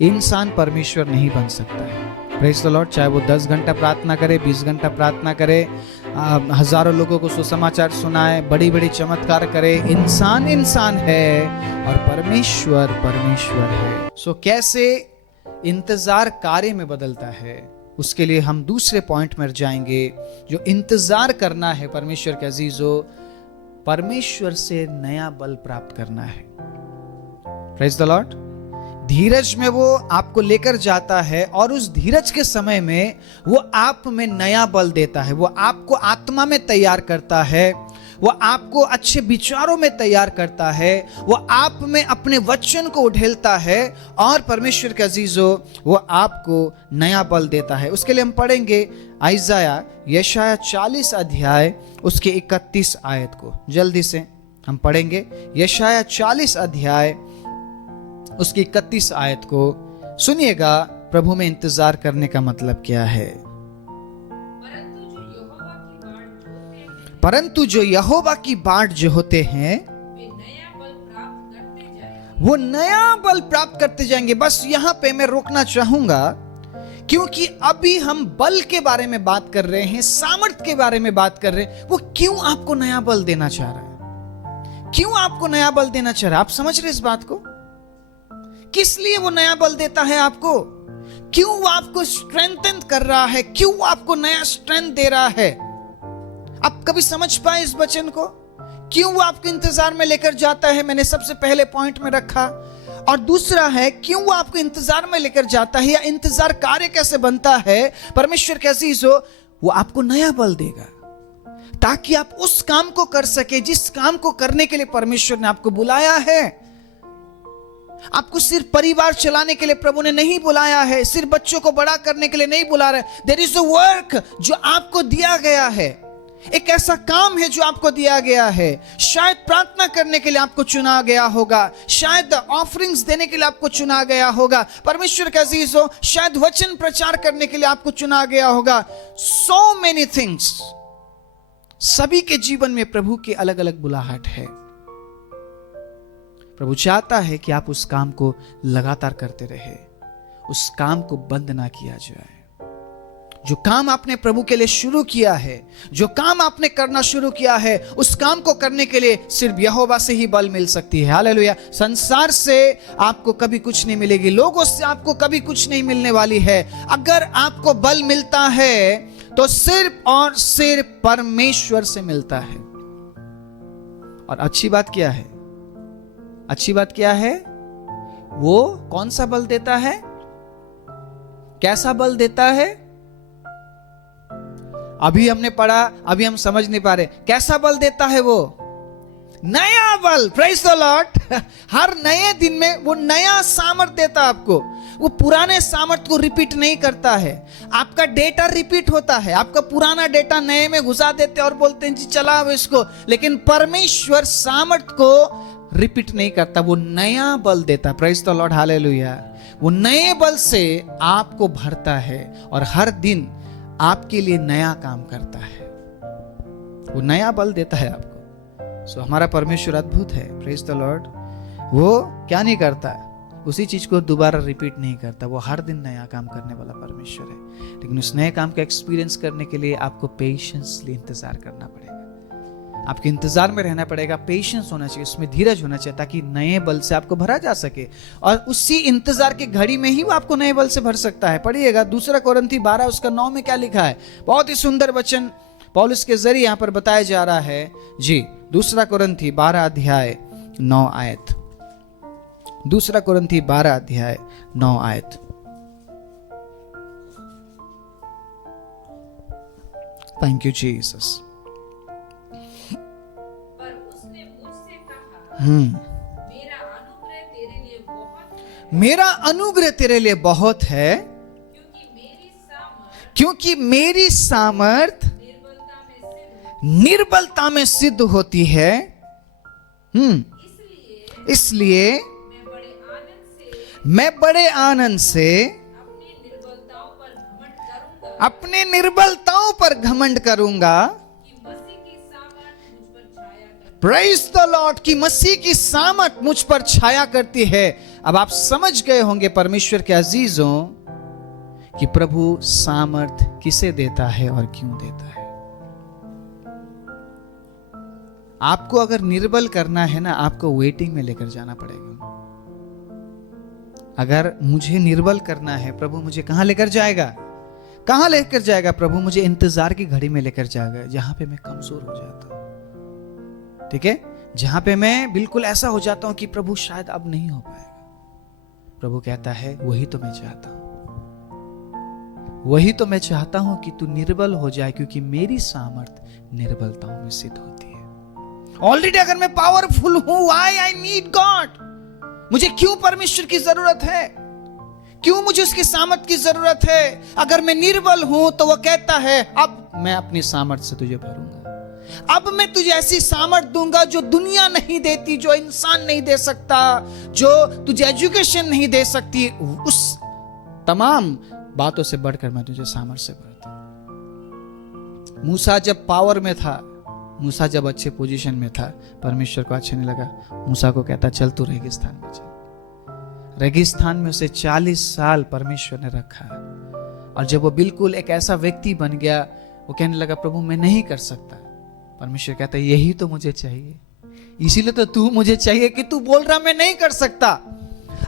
इंसान परमेश्वर नहीं बन सकता है। Praise the Lord. चाहे वो 10 घंटा प्रार्थना करे, 20 घंटा प्रार्थना करे, हजारों लोगों को सुसमाचार सुनाए, बड़ी बड़ी चमत्कार करे, इंसान इंसान है और परमेश्वर परमेश्वर है। सो कैसे इंतजार कार्य में बदलता है, उसके लिए हम दूसरे पॉइंट में जाएंगे। जो इंतजार करना है परमेश्वर के अजीजों, परमेश्वर से नया बल प्राप्त करना है। Praise the Lord. धीरज में वो आपको लेकर जाता है और उस धीरज के समय में वो आप में नया बल देता है, वो आपको आत्मा में तैयार करता है, वो आपको अच्छे विचारों में तैयार करता है, वो आप में अपने वचन को उठेलता है और परमेश्वर के अजीजों वो आपको नया बल देता है। उसके लिए हम पढ़ेंगे यशाया 40 अध्याय उसके 31 आयत को। जल्दी से हम पढ़ेंगे यशाया 40 अध्याय उसकी 31 आयत को। सुनिएगा प्रभु में इंतजार करने का मतलब क्या है। परंतु जो यहोवा की बाट जो होते हैं वो नया बल प्राप्त करते जाएंगे। बस यहां पे मैं रोकना चाहूंगा, क्योंकि अभी हम बल के बारे में बात कर रहे हैं, सामर्थ के बारे में बात कर रहे हैं। वो क्यों आपको नया बल देना चाह रहा है, क्यों आपको नया बल देना चाह रहा है? आप समझ रहे इस बात को? किस लिए वो नया बल देता है आपको? क्यों वो आपको स्ट्रेंथन कर रहा है? क्यों वो आपको नया स्ट्रेंथ दे रहा है? आप कभी समझ पाए इस वचन को? क्यों वो आपको इंतजार में लेकर जाता है, मैंने सबसे पहले पॉइंट में रखा। और दूसरा है, क्यों वो आपको इंतजार में लेकर जाता है, या इंतजार कार्य कैसे बनता है। परमेश्वर के अजीजों, वो आपको नया बल देगा ताकि आप उस काम को कर सके जिस काम को करने के लिए परमेश्वर ने आपको बुलाया है। आपको सिर्फ परिवार चलाने के लिए प्रभु ने नहीं बुलाया है, सिर्फ बच्चों को बड़ा करने के लिए नहीं बुला रहे। देयर इज अ वर्क जो आपको दिया गया है, एक ऐसा काम है जो आपको दिया गया है। शायद प्रार्थना करने के लिए आपको चुना गया होगा, शायद ऑफरिंग्स देने के लिए आपको चुना गया होगा। परमेश्वर के अजीजों, शायद वचन प्रचार करने के लिए आपको चुना गया होगा। So many things. सभी के जीवन में प्रभु की अलग अलग बुलाहट है। प्रभु चाहता है कि आप उस काम को लगातार करते रहे, उस काम को बंद ना किया जाए। जो काम आपने प्रभु के लिए शुरू किया है, जो काम आपने करना शुरू किया है, उस काम को करने के लिए सिर्फ यहोवा से ही बल मिल सकती है। हालेलुया। संसार से आपको कभी कुछ नहीं मिलेगी, लोगों से आपको कभी कुछ नहीं मिलने वाली है। अगर आपको बल मिलता है तो सिर्फ और सिर्फ परमेश्वर से मिलता है। और अच्छी बात क्या है, अच्छी बात क्या है, वो कौन सा बल देता है, कैसा बल देता है? अभी हमने पढ़ा, अभी हम समझ नहीं पा रहे। कैसा बल देता है वो? नया बल। Praise the Lord. हर नए दिन में वो नया सामर्थ देता आपको। वो पुराने सामर्थ को रिपीट नहीं करता है। आपका डेटा रिपीट होता है, आपका पुराना डेटा नए में घुसा देते और बोलते हैं जी चलाओ इसको। लेकिन परमेश्वर सामर्थ को रिपीट नहीं करता, वो नया बल देता। Praise the Lord. हालेलुया। वो नए बल से आपको भरता है और हर दिन आपके लिए नया काम करता है। वो नया बल देता है आपको। सो हमारा परमेश्वर अद्भुत है। Praise the Lord. वो क्या नहीं करता, उसी चीज को दोबारा रिपीट नहीं करता। वो हर दिन नया काम करने वाला परमेश्वर है। लेकिन उस नए काम का एक्सपीरियंस करने के लिए आपको पेशेंसली इंतजार करना पड़ेगा, आपके इंतजार में रहना पड़ेगा। पेशेंस होना चाहिए, उसमें धीरज होना चाहिए, ताकि नए बल से आपको भरा जा सके। और उसी इंतजार की घड़ी में ही वो आपको नए बल से भर सकता है। पढ़िएगा 2 कोरिन्थी 12 उसका 9 में क्या लिखा है। बहुत ही सुंदर वचन पौलुस के जरिए यहां पर बताया जा रहा है जी। 2 कोरिन्थी 12 अध्याय 9 आयत। 2 कोरिन्थी 12 अध्याय 9 आयत। Thank you Jesus. मेरा अनुग्रह तेरे लिए बहुत है, क्योंकि मेरी सामर्थ निर्बलता में सिद्ध होती है। इसलिए मैं बड़े आनंद से अपने निर्बलताओं पर घमंड करूंगा। Praise the Lord. की मसीह की सामर्थ मुझ पर छाया करती है। अब आप समझ गए होंगे परमेश्वर के अजीजों कि प्रभु सामर्थ किसे देता है और क्यों देता है। आपको अगर निर्बल करना है ना, आपको वेटिंग में लेकर जाना पड़ेगा। अगर मुझे निर्बल करना है, प्रभु मुझे कहां लेकर जाएगा? कहां लेकर जाएगा प्रभु? मुझे इंतजार की घड़ी में लेकर जाएगा, जहां पे मैं कमजोर हो जाता हूं। ठीक है, जहां पे मैं बिल्कुल ऐसा हो जाता हूं कि प्रभु शायद अब नहीं हो पाएगा। प्रभु कहता है वही तो मैं चाहता हूं, वही तो मैं चाहता हूं कि तू निर्बल हो जाए, क्योंकि मेरी सामर्थ निर्बलताओं में सिद्ध होती है। ऑलरेडी अगर मैं पावरफुल हूं, व्हाई आई नीड गॉड? मुझे क्यों परमेश्वर की जरूरत है? क्यों मुझे उसकी सामर्थ की जरूरत है? अगर मैं निर्बल हूं तो वो कहता है अब मैं अपनी सामर्थ से तुझे भरूंगा, अब मैं तुझे ऐसी सामर्थ दूंगा जो दुनिया नहीं देती, जो इंसान नहीं दे सकता, जो तुझे एजुकेशन नहीं दे सकती। उस तमाम बातों से बढ़कर मैं तुझे सामर्थ से भरता हूं। मूसा जब पावर में था, मूसा जब अच्छे पोजीशन में था, परमेश्वर को अच्छा नहीं लगा, मूसा को कहता चल तू रेगिस्तान में चल। रेगिस्तान में उसे 40 साल परमेश्वर ने रखा, और जब वो बिल्कुल एक ऐसा व्यक्ति बन गया, वो कहने लगा प्रभु मैं नहीं कर सकता। परमेश्वर कहता यही तो मुझे चाहिए, इसीलिए तो तू मुझे चाहिए कि तू बोल रहा मैं नहीं कर सकता।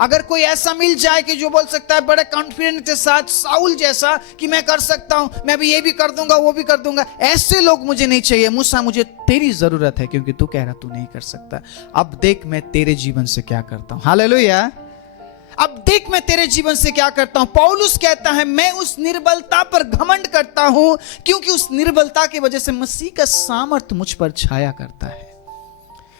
अगर कोई ऐसा मिल जाए कि जो बोल सकता है बड़े कॉन्फिडेंस के साथ, साउल जैसा, कि मैं कर सकता हूं, मैं भी ये भी कर दूंगा वो भी कर दूंगा, ऐसे लोग मुझे नहीं चाहिए। मूसा मुझे तेरी जरूरत है, क्योंकि तू कह रहा तू नहीं कर सकता। अब देख मैं तेरे जीवन से क्या करता हूं। हालेलुया। अब देख मैं तेरे जीवन से क्या करता हूं। पौलुस कहता है मैं उस निर्बलता पर घमंड करता हूं, क्योंकि उस निर्बलता की वजह से मसीह का सामर्थ मुझ पर छाया करता है।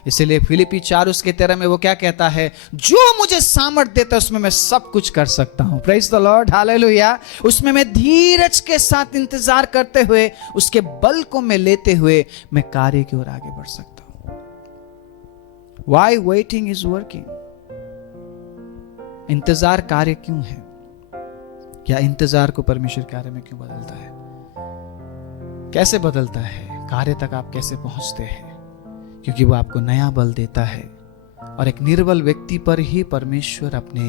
इसलिए फिलिपी 4:13 में वो क्या कहता है? जो मुझे सामर्थ देता है उसमें मैं सब कुछ कर सकता हूं। Praise the Lord, hallelujah. उसमें मैं धीरज के साथ इंतजार करते हुए, उसके बल को मैं लेते हुए, मैं कार्य की ओर आगे बढ़ सकता हूं। Why waiting is working? इंतजार कार्य क्यों है? क्या इंतजार को परमेश्वर कार्य में क्यों बदलता है? कैसे बदलता है? कार्य तक आप कैसे पहुंचते हैं? क्योंकि वो आपको नया बल देता है, और एक निर्बल व्यक्ति पर ही परमेश्वर अपने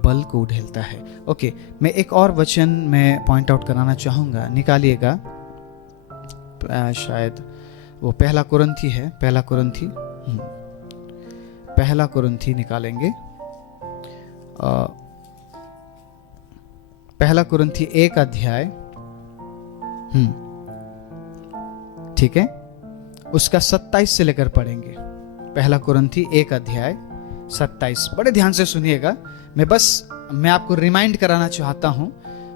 बल को उड़ेलता है। ओके, मैं एक और वचन में पॉइंट आउट कराना चाहूंगा, निकालिएगा। शायद वो पहला कुरिन्थी है, पहला कुरिन्थी निकालेंगे। पहला कुरिन्थी 1 अध्याय, ठीक है, उसका 27 से लेकर पढ़ेंगे। पहला कुरिन्थी 1 अध्याय 27। बड़े ध्यान से सुनिएगा। मैं आपको रिमाइंड कराना चाहता हूं,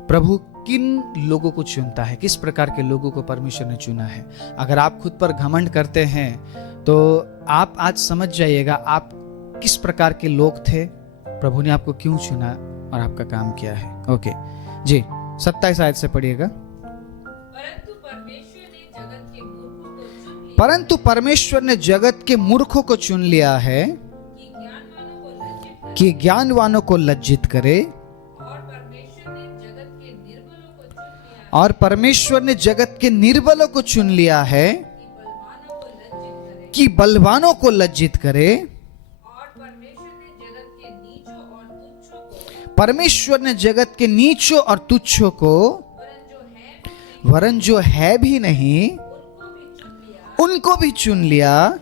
प्रभु किन लोगों को चुनता है, किस प्रकार के लोगों को परमेश्वर ने चुना है। अगर आप खुद पर घमंड करते हैं तो आप आज समझ जाइएगा आप किस प्रकार के लोग थे, प्रभु ने आपको क्यों चुना और आपका काम क्या है। ओके जी, 27 आयत से पढ़िएगा। परंतु परमेश्वर ने जगत के मूर्खों को चुन लिया है कि ज्ञानवानों को लज्जित करे, और परमेश्वर ने जगत के निर्बलों को चुन लिया है कि बलवानों को लज्जित करे। परमेश्वर ने जगत के नीचों और तुच्छों को, वरन जो है भी नहीं, उनको भी चुन लिया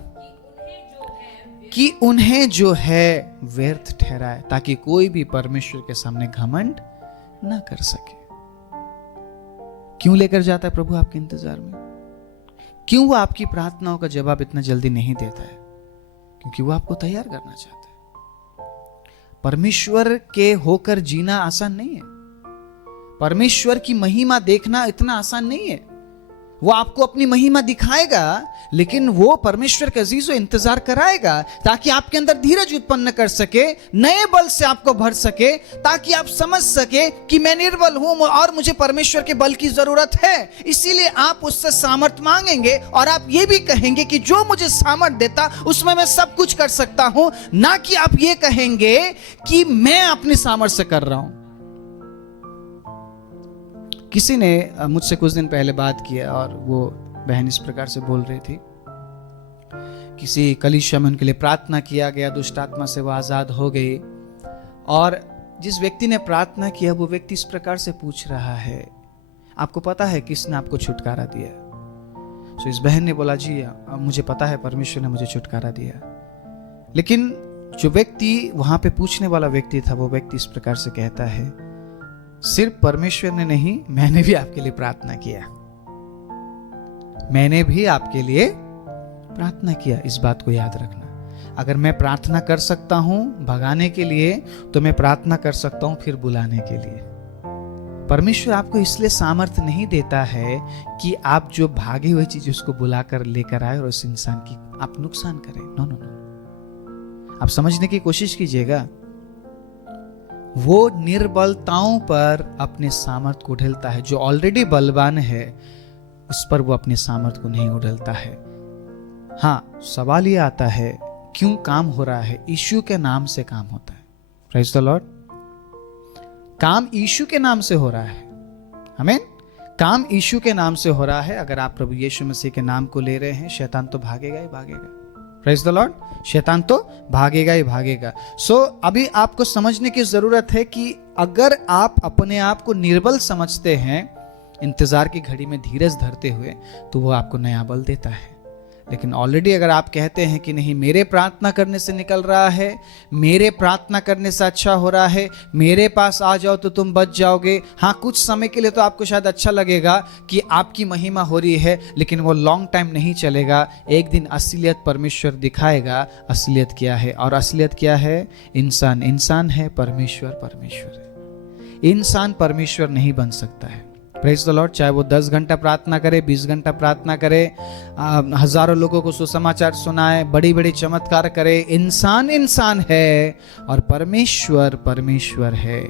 कि उन्हें जो है व्यर्थ ठहराए, ताकि कोई भी परमेश्वर के सामने घमंड ना कर सके। क्यों लेकर जाता है प्रभु आपके इंतजार में? क्यों वो आपकी प्रार्थनाओं का जवाब इतना जल्दी नहीं देता है? क्योंकि वो आपको तैयार करना चाहता है। परमेश्वर के होकर जीना आसान नहीं है। परमेश्वर की महिमा देखना इतना आसान नहीं है। वो आपको अपनी महिमा दिखाएगा, लेकिन वो परमेश्वर के अजीजों इंतजार कराएगा ताकि आपके अंदर धीरज उत्पन्न कर सके, नए बल से आपको भर सके, ताकि आप समझ सके कि मैं निर्बल हूं और मुझे परमेश्वर के बल की जरूरत है। इसीलिए आप उससे सामर्थ मांगेंगे और आप ये भी कहेंगे कि जो मुझे सामर्थ देता उसमें मैं सब कुछ कर सकता हूं, ना कि आप ये कहेंगे कि मैं अपनी सामर्थ से कर रहा हूं। किसी ने मुझसे कुछ दिन पहले बात किया और वो बहन इस प्रकार से बोल रही थी, किसी कलीसिया में उनके लिए प्रार्थना किया गया, दुष्ट आत्मा से वो आजाद हो गई, और जिस व्यक्ति ने प्रार्थना किया वो व्यक्ति इस प्रकार से पूछ रहा है, आपको पता है किसने आपको छुटकारा दिया? तो इस बहन ने बोला, जी मुझे पता है, परमेश्वर ने मुझे छुटकारा दिया। लेकिन जो व्यक्ति वहां पे पूछने वाला व्यक्ति था, वो व्यक्ति इस प्रकार से कहता है, सिर्फ परमेश्वर ने नहीं, मैंने भी आपके लिए प्रार्थना किया, मैंने भी आपके लिए प्रार्थना किया। इस बात को याद रखना, अगर मैं प्रार्थना कर सकता हूं भगाने के लिए, तो मैं प्रार्थना कर सकता हूं फिर बुलाने के लिए। परमेश्वर आपको इसलिए सामर्थ्य नहीं देता है कि आप जो भागे हुए चीज उसको बुलाकर लेकर आए और उस इंसान की आप नुकसान करें। नो नो नो, आप समझने की कोशिश कीजिएगा। वो निर्बलताओं पर अपने सामर्थ्य को ढलता है। जो ऑलरेडी बलवान है उस पर वो अपने सामर्थ्य को नहीं उड़लता है। हाँ, सवाल ये आता है, क्यों काम हो रहा है? यीशु के नाम से काम होता है। Praise the Lord. काम यीशु के नाम से हो रहा है। आमीन। काम यीशु के नाम से हो रहा है। अगर आप प्रभु यीशु मसीह के नाम को ले रहे हैं, शैतान तो भागेगा ही भागेगा। Praise the Lord. शैतान तो भागेगा ही भागेगा। सो अभी आपको समझने की जरूरत है कि अगर आप अपने आप को निर्बल समझते हैं इंतजार की घड़ी में धीरज धरते हुए, तो वो आपको नया बल देता है। लेकिन ऑलरेडी अगर आप कहते हैं कि नहीं, मेरे प्रार्थना करने से निकल रहा है, मेरे प्रार्थना करने से अच्छा हो रहा है, मेरे पास आ जाओ तो तुम बच जाओगे। हाँ, कुछ समय के लिए तो आपको शायद अच्छा लगेगा कि आपकी महिमा हो रही है, लेकिन वो लॉन्ग टाइम नहीं चलेगा। एक दिन असलियत परमेश्वर दिखाएगा। असलियत क्या है? और असलियत क्या है? इंसान इंसान है, परमेश्वर परमेश्वर है। इंसान परमेश्वर नहीं बन सकता है। Praise the Lord. चाहे वो 10 घंटा प्रार्थना करे, 20 घंटा प्रार्थना करे, हजारों लोगों को सुसमाचार सुनाए, बड़ी बड़ी चमत्कार करे, इंसान इंसान है और परमेश्वर परमेश्वर है।